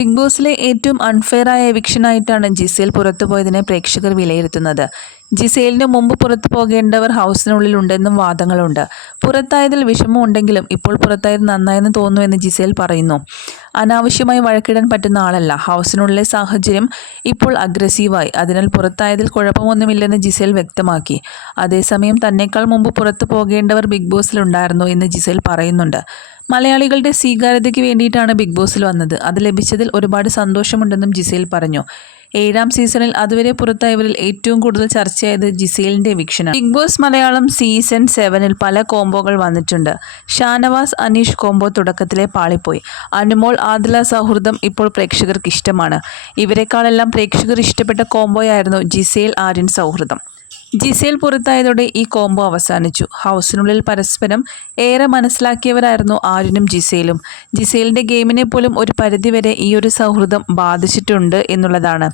Big ബോസിലെ ഏറ്റവും അൺഫെയറായ എവിക്ഷനായിട്ടാണ് Gizele പുറത്തു പോയതിനെ പ്രേക്ഷകർ വിലയിരുത്തുന്നത്. ജിസേലിന് മുമ്പ് പുറത്തു പോകേണ്ടവർ ഹൗസിനുള്ളിലുണ്ടെന്നും വാദങ്ങളുണ്ട്. പുറത്തായതിൽ വിഷമമുണ്ടെങ്കിലും ഇപ്പോൾ പുറത്തായത് നന്നായെന്ന് തോന്നുന്നുവെന്ന് ജിസേൽ പറയുന്നു. അനാവശ്യമായി വഴക്കിടാൻ പറ്റുന്ന ആളല്ല. ഹൗസിനുള്ളിലെ സാഹചര്യം ഇപ്പോൾ അഗ്രസീവായി അതിനാൽ പുറത്തായതിൽ കുഴപ്പമൊന്നുമില്ലെന്ന് ജിസേൽ വ്യക്തമാക്കി. അതേസമയം തന്നെക്കാൾ മുമ്പ് പുറത്തു പോകേണ്ടവർ ബിഗ് ബോസിലുണ്ടായിരുന്നു എന്ന് ജിസേൽ പറയുന്നുണ്ട്. മലയാളികളുടെ സ്വീകാര്യതയ്ക്ക് വേണ്ടിയിട്ടാണ് ബിഗ് ബോസിൽ വന്നത്. അത് ലഭിച്ചതിൽ ഒരുപാട് സന്തോഷമുണ്ടെന്നും ജിസേൽ പറഞ്ഞു. ഏഴാം സീസണിൽ അതുവരെ പുറത്തായവരിൽ ഏറ്റവും കൂടുതൽ ചർച്ചയായത് ജിസേലിന്റെ വീക്ഷണം. ബിഗ് ബോസ് മലയാളം സീസൺ സെവനിൽ പല കോംബോകൾ വന്നിട്ടുണ്ട്. ഷാനവാസ് അനീഷ് കോംബോ തുടക്കത്തിലെ പാളിപ്പോയി. അനുമോൾ ആദില സൗഹൃദം ഇപ്പോൾ പ്രേക്ഷകർക്ക് ഇഷ്ടമാണ് ഇവരെക്കാളെല്ലാം പ്രേക്ഷകർ ഇഷ്ടപ്പെട്ട കോംബോയായിരുന്നു ജിസേൽ ആര്യൻ സൗഹൃദം. ജിസേൽ പുറത്തായതോടെ ഈ കോംബോ അവസാനിച്ചു. ഹൗസിനുള്ളിൽ പരസ്പരം ഏറെ മനസ്സിലാക്കിയവരായിരുന്നു ആര്യനും ജിസേലും. ജിസേലിന്റെ ഗെയിമിനെ പോലും ഒരു പരിധിവരെ ഈ ഒരു സൗഹൃദം ബാധിച്ചിട്ടുണ്ട് എന്നുള്ളതാണ്.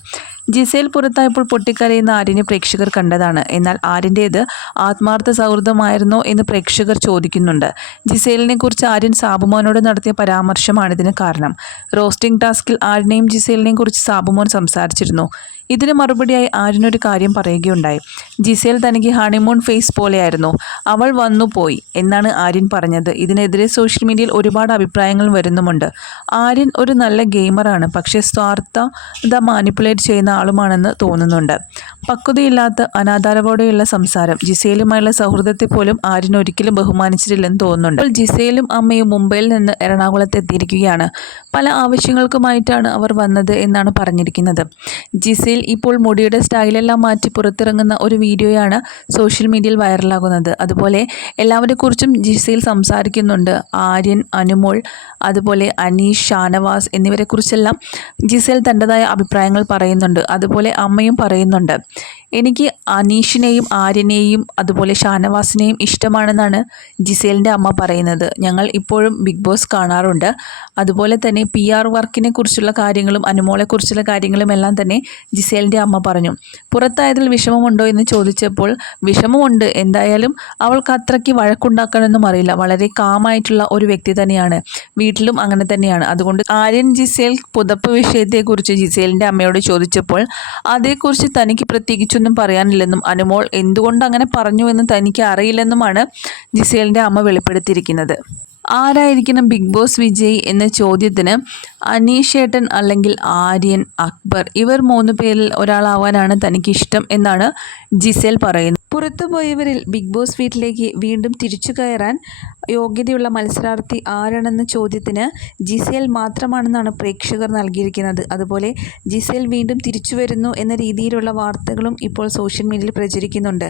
ജിസേൽ പുറത്തായപ്പോൾ പൊട്ടിക്കരയുന്ന ആര്യനെ പ്രേക്ഷകർ കണ്ടതാണ്. എന്നാൽ ആര്യന്റേത് ആത്മാർത്ഥ സൗഹൃദമായിരുന്നോ എന്ന് പ്രേക്ഷകർ ചോദിക്കുന്നുണ്ട്. ജിസേലിനെ കുറിച്ച് ആര്യൻ സാബുമോനോട് നടത്തിയ പരാമർശമാണ് ഇതിന് കാരണം. റോസ്റ്റിംഗ് ടാസ്കിൽ ആര്യനെയും ജിസേലിനെയും കുറിച്ച് സാബുമോൻ സംസാരിച്ചിരുന്നു. ഇതിന് മറുപടിയായി ആര്യനൊരു കാര്യം പറയുകയുണ്ടായി. ജിസേൽ തനിക്ക് ഹണിമൂൺ ഫേസ് പോലെയായിരുന്നു. അവൾ വന്നു പോയി. എന്നാണ് ആര്യൻ പറഞ്ഞത്. ഇതിനെതിരെ സോഷ്യൽ മീഡിയയിൽ ഒരുപാട് അഭിപ്രായങ്ങൾ വരുന്നുമുണ്ട്. ആര്യൻ ഒരു നല്ല ഗെയിമറാണ്. പക്ഷേ സ്വാർത്ഥത മാനിപ്പുലേറ്റ് ചെയ്യുന്ന ആളുമാണെന്ന് തോന്നുന്നുണ്ട്. പക്വതയില്ലാത്ത അനാധാരവോടെയുള്ള സംസാരം. ജിസേലുമായുള്ള സൗഹൃദത്തെ പോലും ആര്യൻ ഒരിക്കലും ബഹുമാനിച്ചിട്ടില്ലെന്ന് തോന്നുന്നുണ്ട്. അപ്പോൾ ജിസേലും അമ്മയും മുംബൈയിൽ നിന്ന് എറണാകുളത്ത് എത്തിയിരിക്കുകയാണ്. പല ആവശ്യങ്ങൾക്കുമായിട്ടാണ് അവർ വന്നത് എന്നാണ് പറഞ്ഞിരിക്കുന്നത്. ജിസേൽ ഇപ്പോൾ മുടിയുടെ സ്റ്റൈലെല്ലാം മാറ്റി പുറത്തിറങ്ങുന്ന ഒരു വീഡിയോയാണ് സോഷ്യൽ മീഡിയയിൽ വൈറലാകുന്നത്. അതുപോലെ എല്ലാവരെക്കുറിച്ചും ജിസയിൽ സംസാരിക്കുന്നുണ്ട് ആര്യൻ അനുമോൾ അതുപോലെ അനീഷ് ഷാനവാസ് എന്നിവരെക്കുറിച്ചെല്ലാം ജിസയിൽ തന്റെതായ അഭിപ്രായങ്ങൾ പറയുന്നുണ്ട്. അതുപോലെ അമ്മയും പറയുന്നുണ്ട്. എനിക്ക് അനീഷിനെയും ആര്യനെയും അതുപോലെ ഷാനവാസിനെയും ഇഷ്ടമാണെന്നാണ് ജിസേലിന്റെ അമ്മ പറയുന്നത്. ഞങ്ങൾ ഇപ്പോഴും ബിഗ് ബോസ് കാണാറുണ്ട്. അതുപോലെ തന്നെ പി ആർ വർക്കിനെ കുറിച്ചുള്ള കാര്യങ്ങളും അനുമോളെക്കുറിച്ചുള്ള കാര്യങ്ങളും എല്ലാം തന്നെ ജിസേലിന്റെ അമ്മ പറഞ്ഞു. പുറത്തായതിൽ വിഷമമുണ്ടോ എന്ന് ചോദിച്ചപ്പോൾ വിഷമമുണ്ട്. എന്തായാലും അവൾക്ക് അത്രയ്ക്ക് വഴക്കുണ്ടാക്കണമെന്നും അറിയില്ല. വളരെ കാമായിട്ടുള്ള ഒരു വ്യക്തി തന്നെയാണ്. വീട്ടിലും അങ്ങനെ തന്നെയാണ്. അതുകൊണ്ട് ആര്യൻ ജിസേൽ പുതപ്പ് വിഷയത്തെക്കുറിച്ച് ജിസേലിന്റെ അമ്മയോട് ചോദിച്ചപ്പോൾ അതേക്കുറിച്ച് തനിക്ക് പ്രത്യേകിച്ചൊന്നും പറയാനില്ലെന്നും അനുമോൾ എന്തുകൊണ്ട് അങ്ങനെ പറഞ്ഞു എന്ന് തനിക്ക് അറിയില്ലെന്നുമാണ് ജിസേലിന്റെ അമ്മ വെളിപ്പെടുത്തിയിരിക്കുന്നത്. ആരായിരിക്കണം ബിഗ് ബോസ് വിജയ് എന്ന ചോദ്യത്തിന് അനീഷേട്ടൻ അല്ലെങ്കിൽ ആര്യൻ അക്ബർ ഇവർ മൂന്ന് പേരിൽ ഒരാളാവാനാണ് തനിക്കിഷ്ടം എന്നാണ് ജിസേൽ പറയുന്നത്. പുറത്തുപോയവരിൽ ബിഗ് ബോസ് വീട്ടിലേക്ക് വീണ്ടും തിരിച്ചു കയറാൻ യോഗ്യതയുള്ള മത്സരാർത്ഥി ആരാണെന്ന ചോദ്യത്തിന് ജിസേൽ മാത്രമാണെന്നാണ് പ്രേക്ഷകർ നൽകിയിരിക്കുന്നത്. അതുപോലെ ജിസേൽ വീണ്ടും തിരിച്ചു വരുന്നു എന്ന രീതിയിലുള്ള വാർത്തകളും ഇപ്പോൾ സോഷ്യൽ മീഡിയയിൽ പ്രചരിക്കുന്നുണ്ട്.